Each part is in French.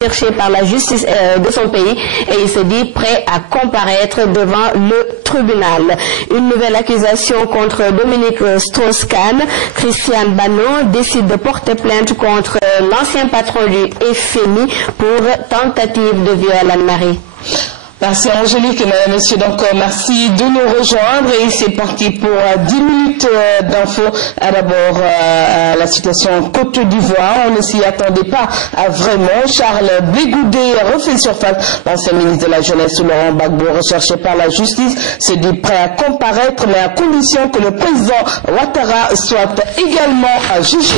cherché par la justice de son pays et il se dit prêt à comparaître devant le tribunal. Une nouvelle accusation contre Dominique Strauss-Kahn. Christiane Banon décide de porter plainte contre l'ancien patron du FMI pour tentative de viol. Anne-Marie. Merci Angélique, mesdames et messieurs, donc merci de nous rejoindre et c'est parti pour 10 minutes d'infos. D'abord la situation en Côte d'Ivoire, on ne s'y attendait pas vraiment. Charles Blé-Goudé refait surface. L'ancien ministre de la Jeunesse Laurent Gbagbo, recherché par la justice, se dit prêt à comparaître mais à condition que le président Ouattara soit également jugé.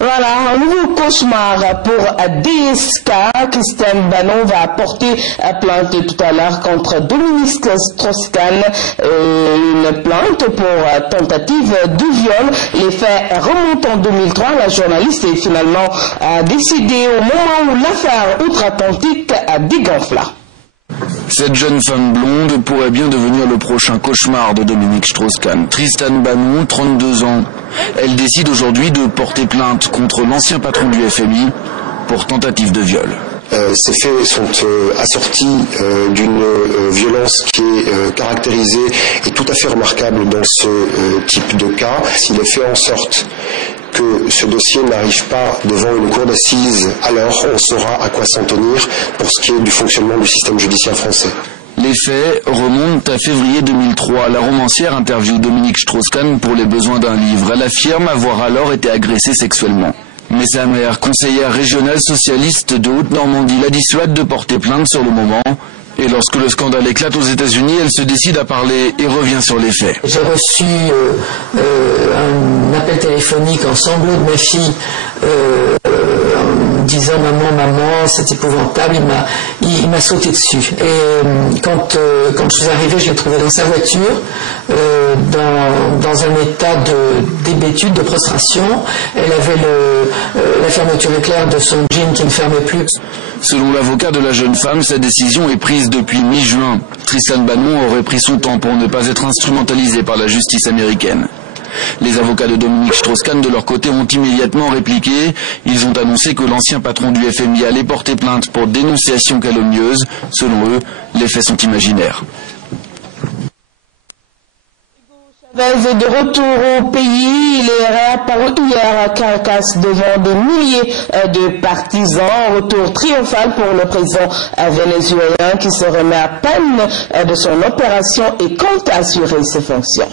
Voilà, un nouveau cauchemar pour DSK. Christiane Banon va porter plainte tout à l'heure contre Dominique Strauss-Kahn. Une plainte pour tentative de viol. Les faits remontent en 2003. La journaliste est finalement décédée au moment où l'affaire outre-Atlantique dégonfla. Cette jeune femme blonde pourrait bien devenir le prochain cauchemar de Dominique Strauss-Kahn. Christiane Banon, 32 ans. Elle décide aujourd'hui de porter plainte contre l'ancien patron du FMI pour tentative de viol. Ces faits sont assortis d'une violence qui est caractérisée et tout à fait remarquable dans ce type de cas. S'il est fait en sorte que ce dossier n'arrive pas devant une cour d'assises, alors on saura à quoi s'en tenir pour ce qui est du fonctionnement du système judiciaire français. Les faits remontent à février 2003. La romancière interviewe Dominique Strauss-Kahn pour les besoins d'un livre. Elle affirme avoir alors été agressée sexuellement. Mais sa mère, conseillère régionale socialiste de Haute-Normandie, la dissuade de porter plainte sur le moment. Et lorsque le scandale éclate aux États-Unis, elle se décide à parler et revient sur les faits. J'ai reçu un appel téléphonique en sanglots de ma fille en disant maman, c'est épouvantable, il m'a sauté dessus. Et quand je suis arrivée, je l'ai trouvé dans sa voiture, dans un état d'hébétude, de prostration. Elle avait la fermeture éclair de son jean qui ne fermait plus. Selon l'avocat de la jeune femme, sa décision est prise depuis mi-juin. Christiane Banon aurait pris son temps pour ne pas être instrumentalisée par la justice américaine. Les avocats de Dominique Strauss-Kahn, de leur côté, ont immédiatement répliqué. Ils ont annoncé que l'ancien patron du FMI allait porter plainte pour dénonciation calomnieuse. Selon eux, les faits sont imaginaires. Chavez est de retour au pays. Il est réapparu hier à Caracas devant des milliers de partisans. Retour triomphal pour le président vénézuélien qui se remet à peine de son opération et compte assurer ses fonctions.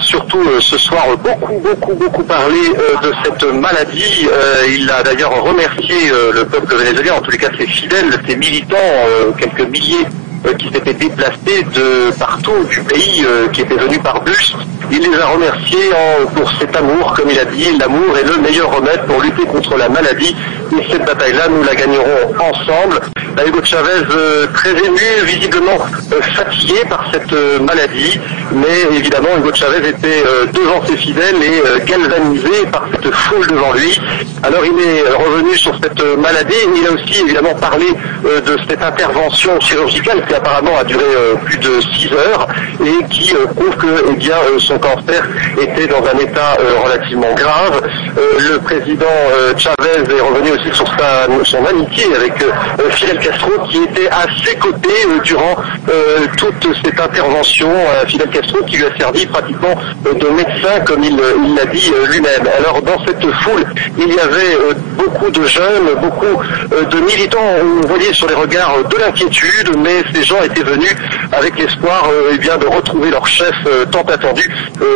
Surtout ce soir beaucoup parlé de cette maladie. Il a d'ailleurs remercié le peuple vénézuélien, en tous les cas ses fidèles, ses militants, quelques milliers qui s'étaient déplacés de partout du pays, qui étaient venus par bus. Il les a remerciés pour cet amour, comme il a dit, l'amour est le meilleur remède pour lutter contre la maladie. Et cette bataille-là, nous la gagnerons ensemble. Hugo Chavez, très ému, visiblement fatigué par cette maladie, mais évidemment Hugo Chavez était devant ses fidèles et galvanisé par cette foule devant lui. Alors il est revenu sur cette maladie, il a aussi évidemment parlé de cette intervention chirurgicale qui apparemment a duré plus de 6 heures et qui prouve que son cancer était dans un état relativement grave. Le président Chavez est revenu aussi sur son amitié avec Fidel Castro qui était à ses côtés durant toute cette intervention. Fidel Castro qui lui a servi pratiquement de médecin comme il l'a dit lui-même. Alors dans cette foule, il y avait beaucoup de jeunes, beaucoup de militants. On voyait sur les regards de l'inquiétude, mais ces gens étaient venus avec l'espoir de retrouver leur chef tant attendu.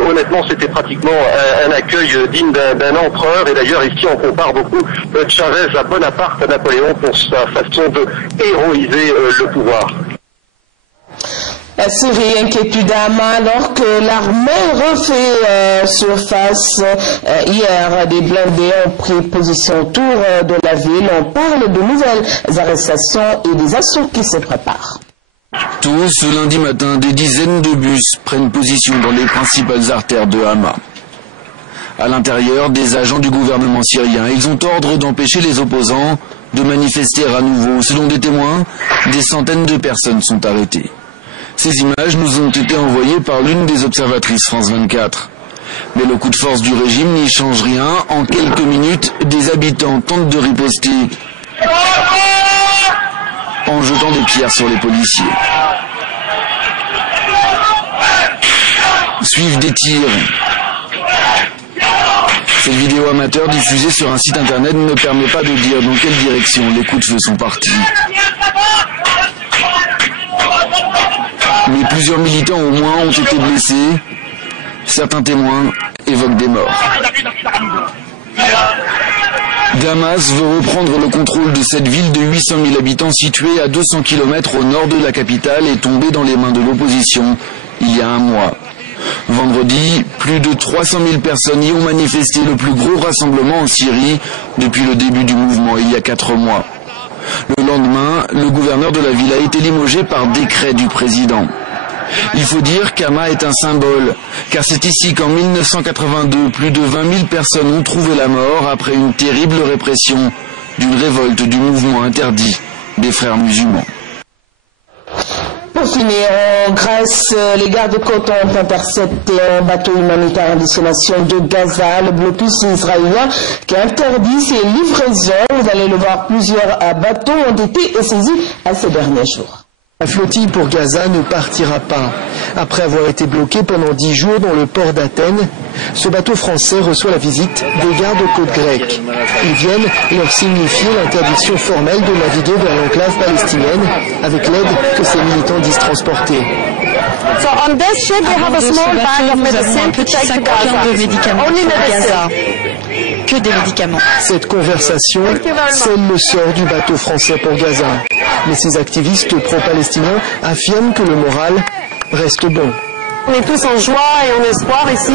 Honnêtement, c'était pratiquement un accueil digne d'un empereur. Et d'ailleurs, ici, on compare beaucoup Chavez à Bonaparte, à Napoléon, pour sa façon de héroïser le pouvoir. La Syrie, inquiétude à Hama alors que l'armée refait surface. Hier, des blindés ont pris position autour de la ville. On parle de nouvelles arrestations et des assauts qui se préparent. Tôt ce lundi matin, des dizaines de bus prennent position dans les principales artères de Hama. À l'intérieur, des agents du gouvernement syrien, ils ont ordre d'empêcher les opposants de manifester à nouveau. Selon des témoins, des centaines de personnes sont arrêtées. Ces images nous ont été envoyées par l'une des observatrices France 24. Mais le coup de force du régime n'y change rien. En quelques minutes, des habitants tentent de riposter. en jetant des pierres sur les policiers. Suivent des tirs. Cette vidéo amateur diffusée sur un site internet ne permet pas de dire dans quelle direction les coups de feu sont partis. Mais plusieurs militants au moins ont été blessés. Certains témoins évoquent des morts. Damas veut reprendre le contrôle de cette ville de 800 000 habitants située à 200 km au nord de la capitale et tombée dans les mains de l'opposition il y a un mois. Vendredi, plus de 300 000 personnes y ont manifesté, le plus gros rassemblement en Syrie depuis le début du mouvement il y a 4 mois. Le lendemain, le gouverneur de la ville a été limogé par décret du président. Il faut dire qu'Hama est un symbole, car c'est ici qu'en 1982, plus de 20 000 personnes ont trouvé la mort après une terrible répression d'une révolte du mouvement interdit des frères musulmans. Pour finir, en Grèce, les gardes-côtes ont intercepté un bateau humanitaire à destination de Gaza. Le blocus israélien qui interdit ses livraisons. Vous allez le voir, plusieurs bateaux ont été saisis à ces derniers jours. La flottille pour Gaza ne partira pas. Après avoir été bloqué pendant 10 jours dans le port d'Athènes, ce bateau français reçoit la visite des gardes-côtes grecs. Ils viennent leur signifier l'interdiction formelle de naviguer vers l'enclave palestinienne avec l'aide que ces militants disent transporter. So on this ship we have a small bag of medicine to take to Gaza. Only medicine. Que des médicaments. Cette conversation scelle le sort du bateau français pour Gaza. Mais ces activistes pro-palestiniens affirment que le moral reste bon. On est tous en joie et en espoir ici,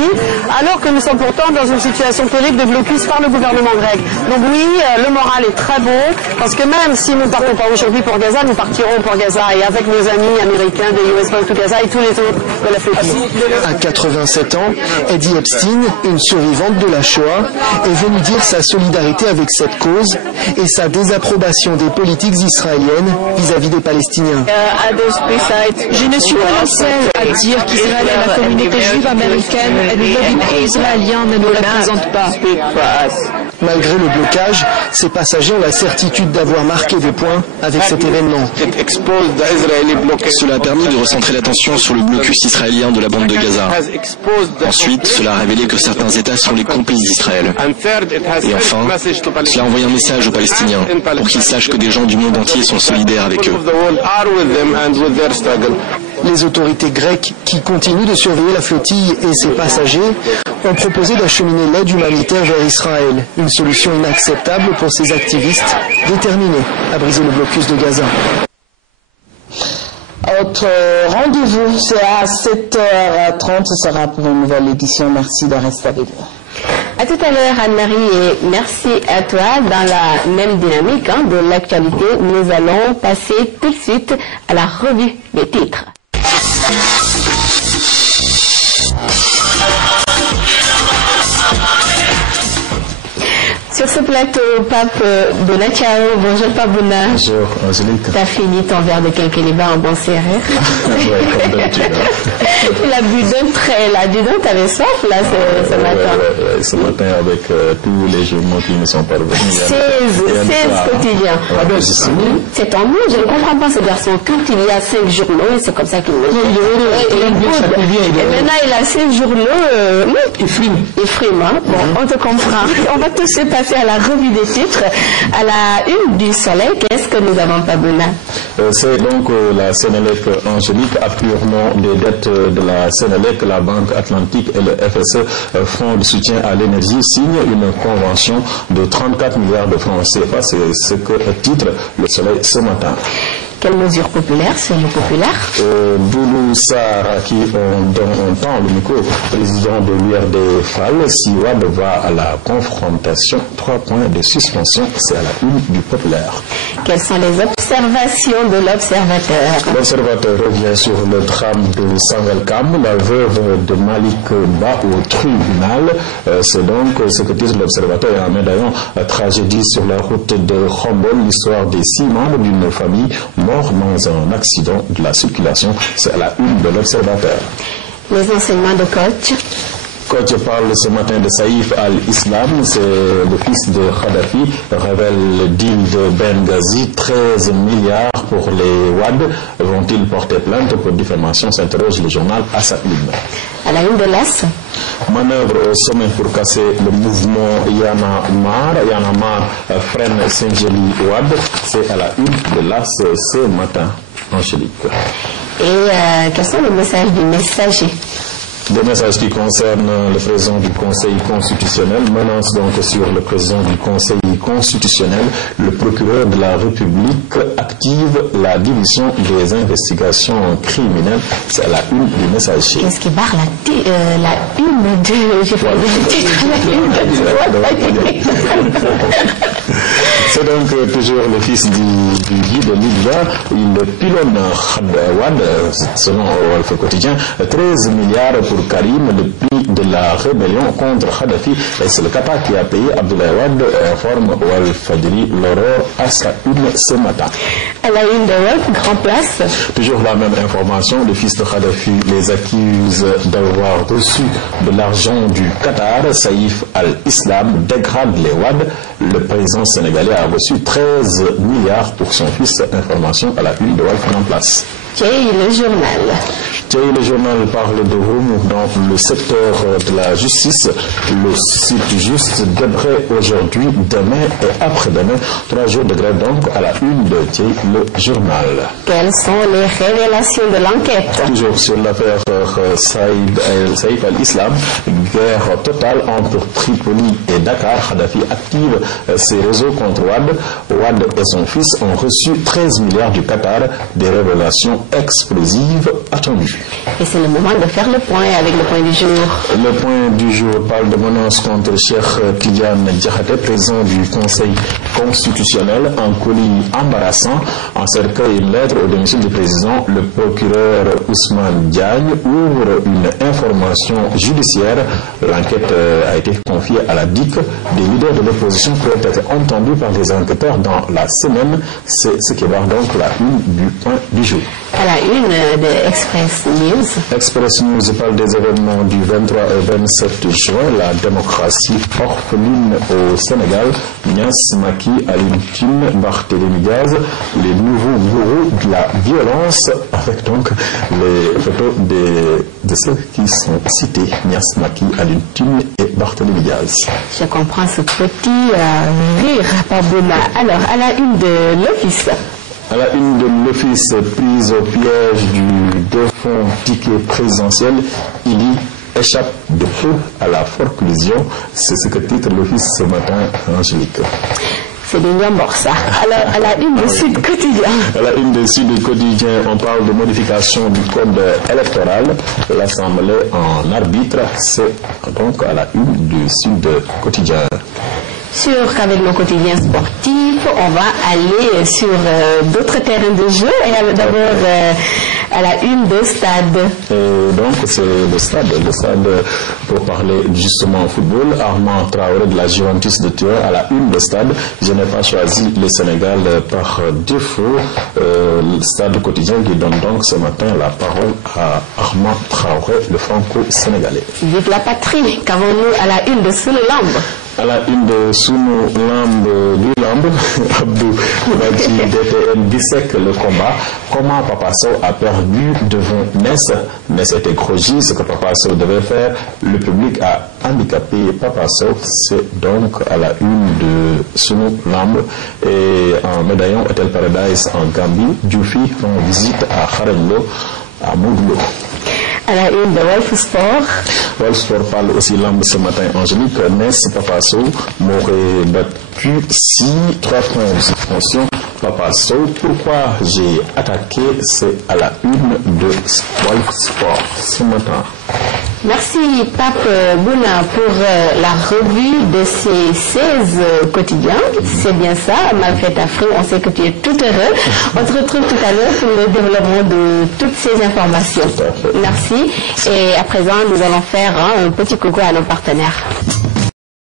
alors que nous sommes pourtant dans une situation terrible de blocus par le gouvernement grec. Donc oui, le moral est très bon, parce que même si nous ne partons pas aujourd'hui pour Gaza, nous partirons pour Gaza et avec nos amis américains de US Bank to Gaza et tous les autres de la flottille. À 87 ans, Eddie Epstein, une survivante de la Shoah, est venue dire sa solidarité avec cette cause et sa désapprobation des politiques israéliennes vis-à-vis des Palestiniens. Je ne suis pas la seule à dire qu'Israël et la communauté juive américaine et le lobby israélien ne nous représentent pas. Malgré le blocage, ces passagers ont la certitude d'avoir marqué des points avec cet événement. Cela a permis de recentrer l'attention sur le blocus israélien de la bande de Gaza. Ensuite, cela a révélé que certains États sont les complices d'Israël. Et enfin, cela a envoyé un message aux Palestiniens pour qu'ils sachent que des gens du monde entier sont solidaires avec eux. Les autorités grecques, qui continuent de surveiller la flottille et ses passagers, ont proposé d'acheminer l'aide humanitaire vers Israël. Une solution inacceptable pour ces activistes déterminés à briser le blocus de Gaza. Autre rendez-vous, c'est à 7h30. Ce sera pour une nouvelle édition. Merci de rester avec nous. À tout à l'heure, Anne-Marie, et merci à toi. Dans la même dynamique de l'actualité, nous allons passer tout de suite à la revue des titres. Sur ce plateau, Pape Bonachao, bonjour Pape Bona. Bonjour Angélique. T'as fini ton verre de quinqueliba en bon serrure. Ouais, comme d'habitude. Tu l'as bu d'un trait là. Dis donc, t'avais soif là ce matin. Ce matin avec tous les journaux qui me sont parvenus. 16 quotidiens. Ah ben c'est ça. C'est tant mieux, je ne comprends pas ce garçon. Quand il y a 5 journaux, c'est comme ça qu'il me dit. Et maintenant il a 5 journaux. Il frime. Il frime, hein. Bon, on te comprend. On va tout de suite passer à la revue des titres. À la une du Soleil, qu'est-ce que nous avons, Pabona? C'est donc la Sénélec Angélique, appurement des dettes de la Sénélec, la Banque Atlantique et le FSE, Fonds de soutien à l'énergie, signent une convention de 34 milliards de francs CFA. C'est ce que titre le Soleil ce matin. Quelle mesure populaire sur le populaire? Boulou Sarr, qui dont on tend le micro, président de l'URD FAL, Siwad va à la confrontation. 3 points de suspension, c'est à la une du populaire. Quelles sont les observations de l'observateur? L'observateur revient sur le drame de Sangalkam, la veuve de Malik Ba au tribunal. C'est donc ce que dit l'observateur en médaillon, tragédie sur la route de Khombol, l'histoire des 6 membres d'une famille morts dans un accident de la circulation. C'est à la une de l'observateur. Les enseignements de coach. Coach parle ce matin de Saïf al-Islam, c'est le fils de Kadhafi, révèle le deal de Benghazi, 13 milliards milliards pour les WAD. Vont-ils porter plainte pour diffamation, s'interroge le journal à sa une. À la une de l'As. Manœuvre au sommet pour casser le mouvement Y'en a marre freine Saint-Gély WAD. C'est à la une de l'As ce matin, Angélique. Et quels sont les messages du messager? Des messages qui concernent le président du Conseil constitutionnel menacent donc sur le président du Conseil constitutionnel. Le procureur de la République active la division des investigations criminelles. C'est à la une du messager. Qu'est-ce qui barre la une de... J'ai pas le titre. C'est donc toujours le fils du guide Libya. Il pilonne WAD, selon Wolf Quotidien, 13 milliards pour Karim, le prix de la rébellion contre Kadhafi. Et c'est le Qatar qui a payé. Abdoulaye Wade, informe Wolf Fadili, l'aurore à sa une ce matin. À la une de Wolf, Grand Place. Toujours la même information, le fils de Kadhafi les accuse d'avoir reçu de l'argent du Qatar. Saïf al-Islam dégrade les WAD. Le président sénégalais a reçu 13 milliards pour son fils. Information à la une de Wolf Grand Place. Le journal. Le journal parle de remous dans le secteur de la justice. Le site juste débrayé aujourd'hui, demain et après-demain. 3 jours de grève donc à la une de le journal. Quelles sont les révélations de l'enquête? Toujours sur l'affaire Saïf al-Islam. Guerre totale entre Tripoli et Dakar. Kadhafi active ses réseaux contre WAD. WAD et son fils ont reçu 13 milliards du Qatar. Des révélations explosives attendues. Et c'est le moment de faire le point avec le point du jour. Le point du jour parle de menaces contre Cheikh Tidiane Diakhaté, président du Conseil constitutionnel, en colis embarrassant. En cercueil une lettre au domicile du président, le procureur Ousmane Diagne ouvre une information judiciaire. L'enquête a été confiée à la DIC. Des leaders de l'opposition pourraient être entendus par des enquêteurs dans la semaine. C'est ce qui barre donc la une du point du jour. À la une de Express News. Express News parle des événements du 23 et 27 juin. La démocratie orpheline au Sénégal. Niass Maki, Aline Tine, Barthélémy Diaz, les nouveaux bourreaux de la violence, avec donc les photos de ceux qui sont cités. Niass Maki, Aline Tine et Barthélémy Diaz. Je comprends ce petit rire, Pabouna. Alors, à la une de l'Office. À la une de l'Office, prise au piège du défunt ticket présidentiel, il échappe de peu à la forclusion. C'est ce que titre l'Office ce matin, Angélique. C'est du Niambor, ça. Alors, à la une de Sud Quotidien. À la une de Sud Quotidien, on parle de modification du code électoral. L'Assemblée en arbitre, c'est donc à la une du Sud Quotidien. Avec nos quotidiens sportifs, on va aller sur d'autres terrains de jeu. Et d'abord, à la une de Stade. Donc, c'est le stade pour parler justement football. Armand Traoré de la Juventus de Turin à la une de Stade. Je n'ai pas choisi le Sénégal par défaut. Le Stade quotidien qui donne donc ce matin la parole à Armand Traoré, le franco-sénégalais. Vive la patrie, qu'avons-nous à la une de Sunu Lamb? À la une de Sunu Lamb du Lamb, Abdou Badji DTN dissèque le combat. Comment Papa Sow a perdu devant Ness. Ness était groggy, ce que Papa Sow devait faire. Le public a handicapé Papa Sow. C'est donc à la une de Sunu Lamb. Et en médaillon Hotel Paradise en Gambie, Djoufi rend visite à Kharenlo, à Moudlo. À la une de Wolf Sport. Wolf Sport parle aussi lamb ce matin, Angélique. Ness Papa Sow m'aurait battu si 3 points de suspension. Papa Sow, pourquoi j'ai attaqué? C'est à la une de Wolf Sport ce matin. Merci Pape Bouna pour la revue de ces 16 quotidiens. C'est bien ça, Malfait Afrique, on sait que tu es tout heureux. On te retrouve tout à l'heure pour le développement de toutes ces informations. Merci. Et à présent, nous allons faire un petit coucou à nos partenaires.